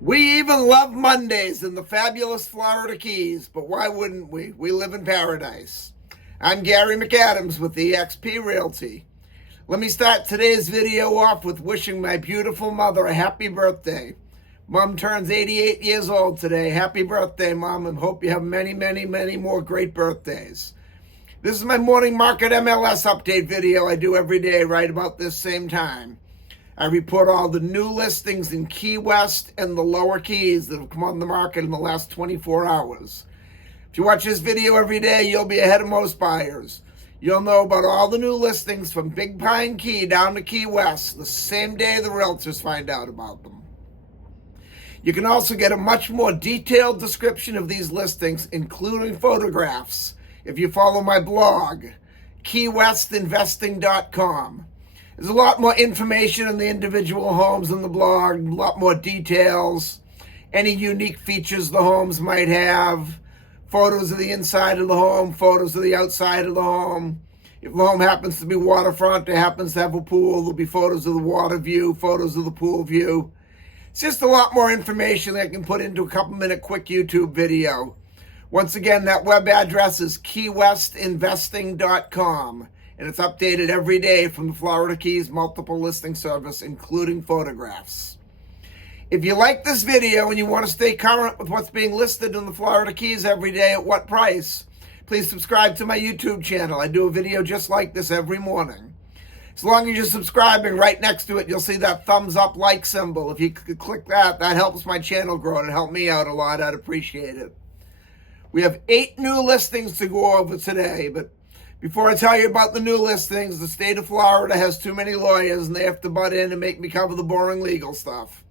We even love Mondays in the fabulous Florida Keys, but why wouldn't we? We live in paradise. I'm Gary McAdams with eXp Realty. Let me start today's video off with wishing my beautiful mother a happy birthday. Mom turns 88 years old today. Happy birthday, Mom, and hope you have many, many, many more great birthdays. This is my morning market MLS update video I do every day right about this same time. I report all the new listings in Key West and the lower Keys that have come on the market in the last 24 hours. If you watch this video every day, you'll be ahead of most buyers. You'll know about all the new listings from Big Pine Key down to Key West the same day the realtors find out about them. You can also get a much more detailed description of these listings, including photographs, if you follow my blog, keywestinvesting.com. There's a lot more information on the individual homes in the blog, a lot more details, any unique features the homes might have, photos of the inside of the home, photos of the outside of the home. If the home happens to be waterfront, it happens to have a pool, there'll be photos of the water view, photos of the pool view. It's just a lot more information that I can put into a couple-minute quick YouTube video. Once again, that web address is keywestinvesting.com. And it's updated every day from the Florida Keys multiple listing service, including photographs. If you like this video and you want to stay current with what's being listed in the Florida Keys every day at what price, please subscribe to my YouTube channel. I do a video just like this every morning. As long as you're subscribing, right next to it, you'll see that thumbs up like symbol. If you could click that, that helps my channel grow. It'll help me out a lot. I'd appreciate it. We have 8 new listings to go over today, but before I tell you about the new listings, the state of Florida has too many lawyers and they have to butt in and make me cover the boring legal stuff.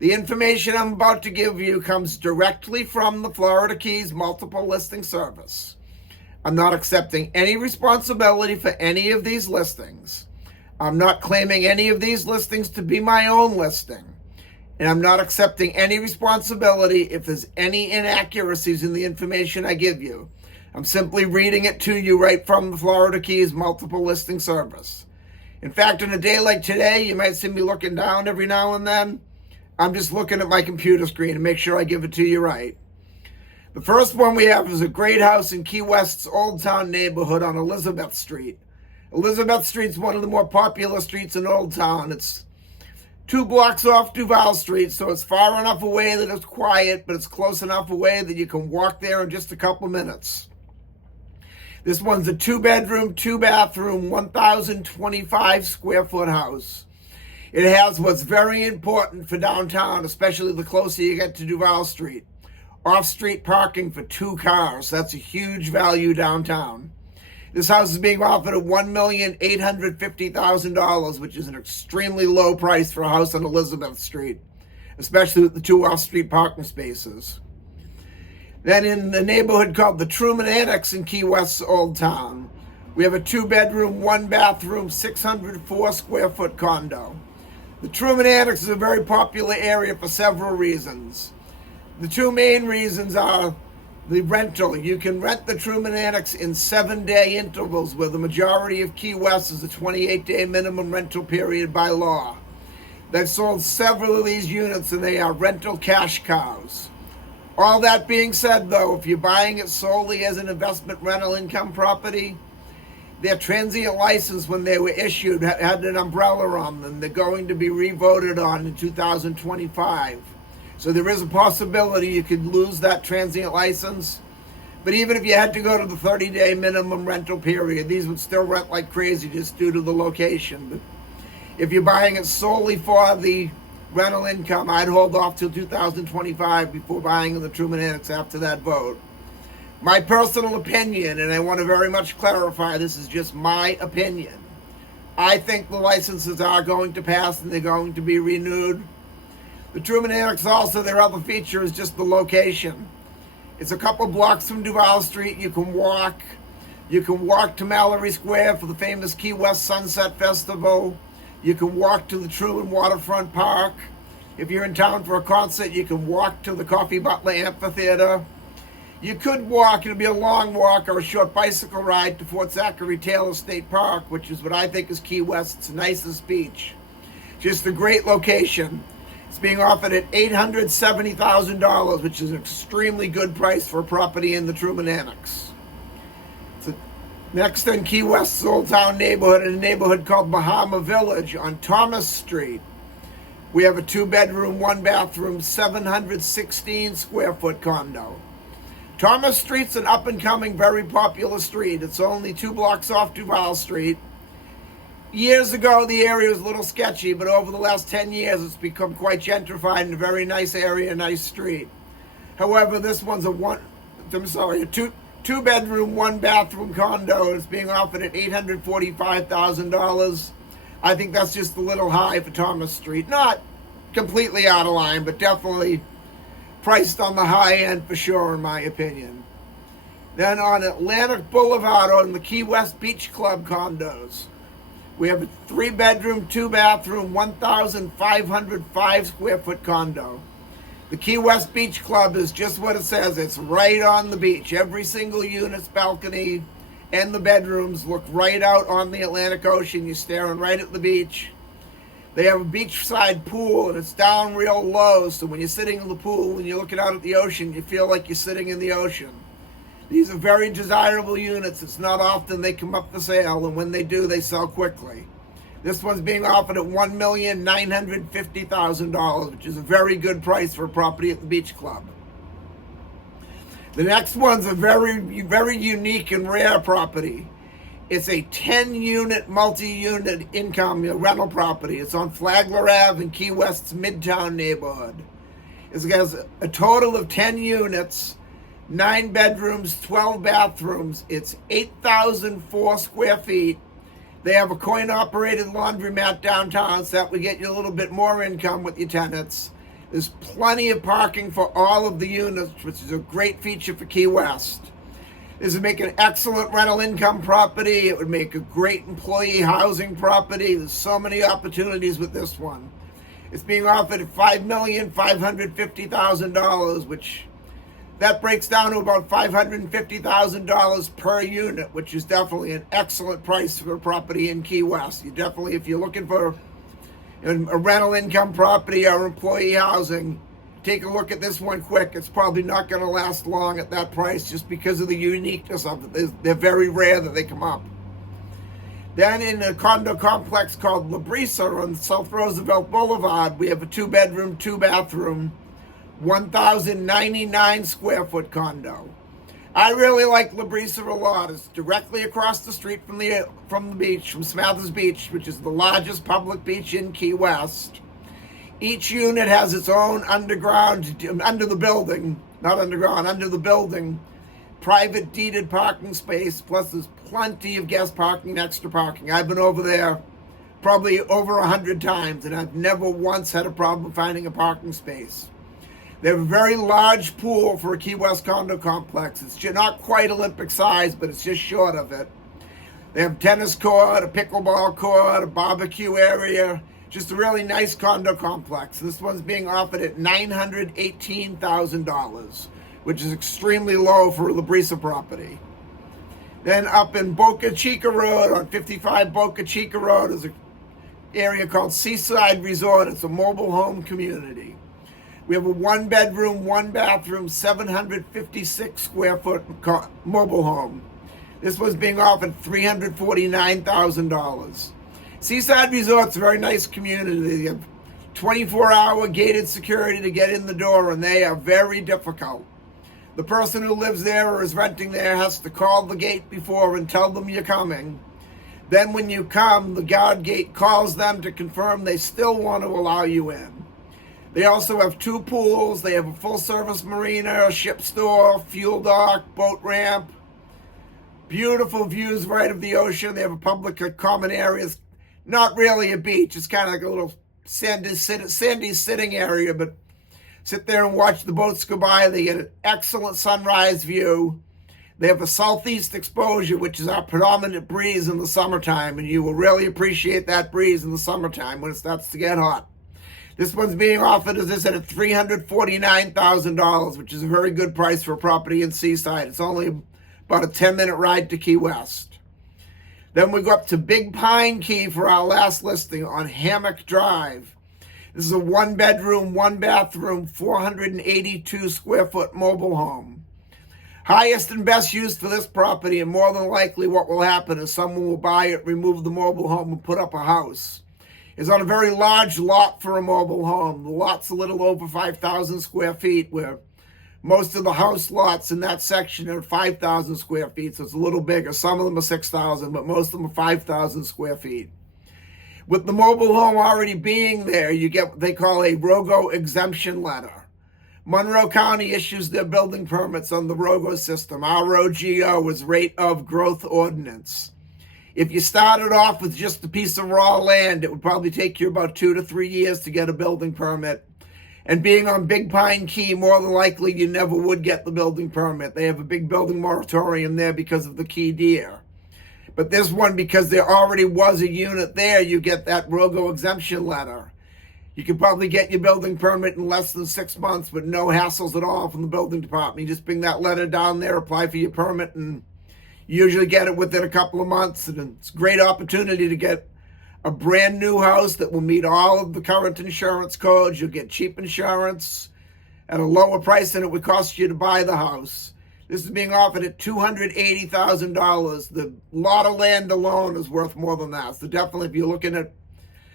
The information I'm about to give you comes directly from the Florida Keys multiple listing service. I'm not accepting any responsibility for any of these listings. I'm not claiming any of these listings to be my own listing. And I'm not accepting any responsibility if there's any inaccuracies in the information I give you. I'm simply reading it to you right from the Florida Keys multiple listing service. In fact, on a day like today, you might see me looking down every now and then. I'm just looking at my computer screen to make sure I give it to you right. The first one we have is a great house in Key West's Old Town neighborhood on Elizabeth Street. Elizabeth Street's one of the more popular streets in Old Town. It's 2 blocks off Duval Street, so it's far enough away that it's quiet, but it's close enough away that you can walk there in just a couple minutes. This one's a 2-bedroom, 2-bathroom, 1,025 square foot house. It has what's very important for downtown, especially the closer you get to Duval Street. Off-street parking for 2 cars. That's a huge value downtown. This house is being offered at $1,850,000, which is an extremely low price for a house on Elizabeth Street, especially with the 2 off-street parking spaces. Then in the neighborhood called the Truman Annex in Key West's Old Town, we have a 2-bedroom, 1-bathroom, 604 square foot condo. The Truman Annex is a very popular area for several reasons. The 2 main reasons are the rental. You can rent the Truman Annex in 7-day intervals, where the majority of Key West is a 28-day minimum rental period by law. They've sold several of these units and they are rental cash cows. All that being said, though, if you're buying it solely as an investment rental income property, their transient license, when they were issued, had an umbrella on them. They're going to be revoted on in 2025. So there is a possibility you could lose that transient license. But even if you had to go to the 30-day minimum rental period, these would still rent like crazy just due to the location. But if you're buying it solely for the rental income, I'd hold off till 2025 before buying in the Truman Annex after that vote. My personal opinion, and I want to very much clarify, this is just my opinion. I think the licenses are going to pass and they're going to be renewed. The Truman Annex also, their other feature is just the location. It's a couple blocks from Duval Street. You can walk. You can walk to Mallory Square for the famous Key West Sunset Festival. You can walk to the Truman Waterfront Park. If you're in town for a concert, you can walk to the Coffee Butler Amphitheater. You could walk, it'll be a long walk or a short bicycle ride to Fort Zachary Taylor State Park, which is what I think is Key West's nicest beach. Just a great location. It's It's being offered at $870,000, which is an extremely good price for a property in the Truman Annex. Next in Key West's Old Town neighborhood, in a neighborhood called Bahama Village on Thomas Street, we have a 2-bedroom, 1-bathroom, 716 square foot condo. Thomas Street's an up-and-coming, very popular street. It's only 2 blocks off Duval Street. Years ago, the area was a little sketchy, but over the last 10 years, it's become quite gentrified and a very nice area, nice street. However, this one's a 2-bedroom, 1-bathroom condo. It's being offered at $845,000. I think that's just a little high for Thomas Street. Not completely out of line, but definitely priced on the high end for sure, in my opinion. Then on Atlantic Boulevard on the Key West Beach Club condos, we have a 3-bedroom, 2-bathroom, 1,505 square foot condo. The Key West Beach Club is just what it says. It's right on the beach. Every single unit's balcony and the bedrooms look right out on the Atlantic Ocean. You're staring right at the beach. They have a beachside pool, and it's down real low, so when you're sitting in the pool and you're looking out at the ocean, you feel like you're sitting in the ocean. These are very desirable units. It's not often they come up for sale, and when they do, they sell quickly. This one's being offered at $1,950,000, which is a very good price for a property at the beach club. The next one's a very, very unique and rare property. It's a 10-unit, multi-unit income rental property. It's on Flagler Ave in Key West's Midtown neighborhood. It has a total of 10 units, 9 bedrooms, 12 bathrooms. It's 8,004 square feet. They have a coin-operated laundromat downtown, so that would get you a little bit more income with your tenants. There's plenty of parking for all of the units, which is a great feature for Key West. This would make an excellent rental income property. It would make a great employee housing property. There's so many opportunities with this one. It's being offered at $5,550,000, which that breaks down to about $550,000 per unit, which is definitely an excellent price for a property in Key West. You definitely, if you're looking for a rental income property or employee housing, take a look at this one quick. It's probably not going to last long at that price just because of the uniqueness of it. They're very rare that they come up. Then in a condo complex called La Brisa on South Roosevelt Boulevard, we have a 2-bedroom, 2-bathroom, 1,099 square foot condo. I really like La Brisa a lot. It's directly across the street from the beach, from Smathers Beach, which is the largest public beach in Key West. Each unit has its own under the building, private deeded parking space, plus there's plenty of guest parking and extra parking. I've been over there probably over 100 times, and I've never once had a problem finding a parking space. They have a very large pool for a Key West condo complex. It's not quite Olympic size, but it's just short of it. They have a tennis court, a pickleball court, a barbecue area. Just a really nice condo complex. This one's being offered at $918,000, which is extremely low for a La Brisa property. Then up in Boca Chica Road, on 55 Boca Chica Road, is an area called Seaside Resort. It's a mobile home community. We have a 1-bedroom, 1-bathroom, 756 square foot mobile home. This was being offered $349,000. Seaside Resort's a very nice community. They have 24-hour gated security to get in the door, and they are very difficult. The person who lives there or is renting there has to call the gate before and tell them you're coming. Then when you come, the guard gate calls them to confirm they still want to allow you in. They also have 2 pools. They have a full-service marina, ship store, fuel dock, boat ramp. Beautiful views right of the ocean. They have a public common areas. Not really a beach. It's kind of like a little sandy sitting area, but sit there and watch the boats go by. They get an excellent sunrise view. They have a southeast exposure, which is our predominant breeze in the summertime, and you will really appreciate that breeze in the summertime when it starts to get hot. This one's being offered, as I said, at $349,000, which is a very good price for a property in Seaside. It's only about a 10-minute ride to Key West. Then we go up to Big Pine Key for our last listing on Hammock Drive. This is a 1-bedroom, 1-bathroom, 482 square foot mobile home. Highest and best use for this property, and more than likely what will happen is someone will buy it, remove the mobile home, and put up a house. It's on a very large lot for a mobile home. The lot's a little over 5,000 square feet, where most of the house lots in that section are 5,000 square feet, so it's a little bigger. Some of them are 6,000, but most of them are 5,000 square feet. With the mobile home already being there, you get what they call a ROGO exemption letter. Monroe County issues their building permits on the ROGO system. ROGO is Rate of Growth Ordinance. If you started off with just a piece of raw land, it would probably take you about 2 to 3 years to get a building permit. And being on Big Pine Key, more than likely you never would get the building permit. They have a big building moratorium there because of the key deer. But this one, because there already was a unit there, you get that ROGO exemption letter. You can probably get your building permit in less than 6 months with no hassles at all from the building department. You just bring that letter down there, apply for your permit, and you usually get it within a couple of months. And it's a great opportunity to get a brand new house that will meet all of the current insurance codes. You'll get cheap insurance at a lower price than it would cost you to buy the house. This is being offered at $280,000. The lot of land alone is worth more than that. So definitely, if you're looking at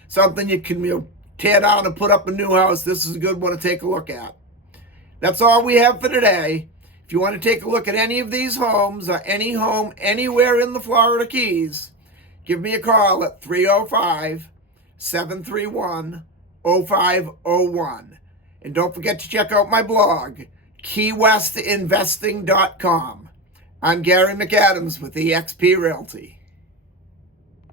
something you can tear down and put up a new house, this is a good one to take a look at. That's all we have for today. If you want to take a look at any of these homes or any home anywhere in the Florida Keys, give me a call at 305-731-0501. And don't forget to check out my blog, keywestinvesting.com. I'm Gary McAdams with eXp Realty.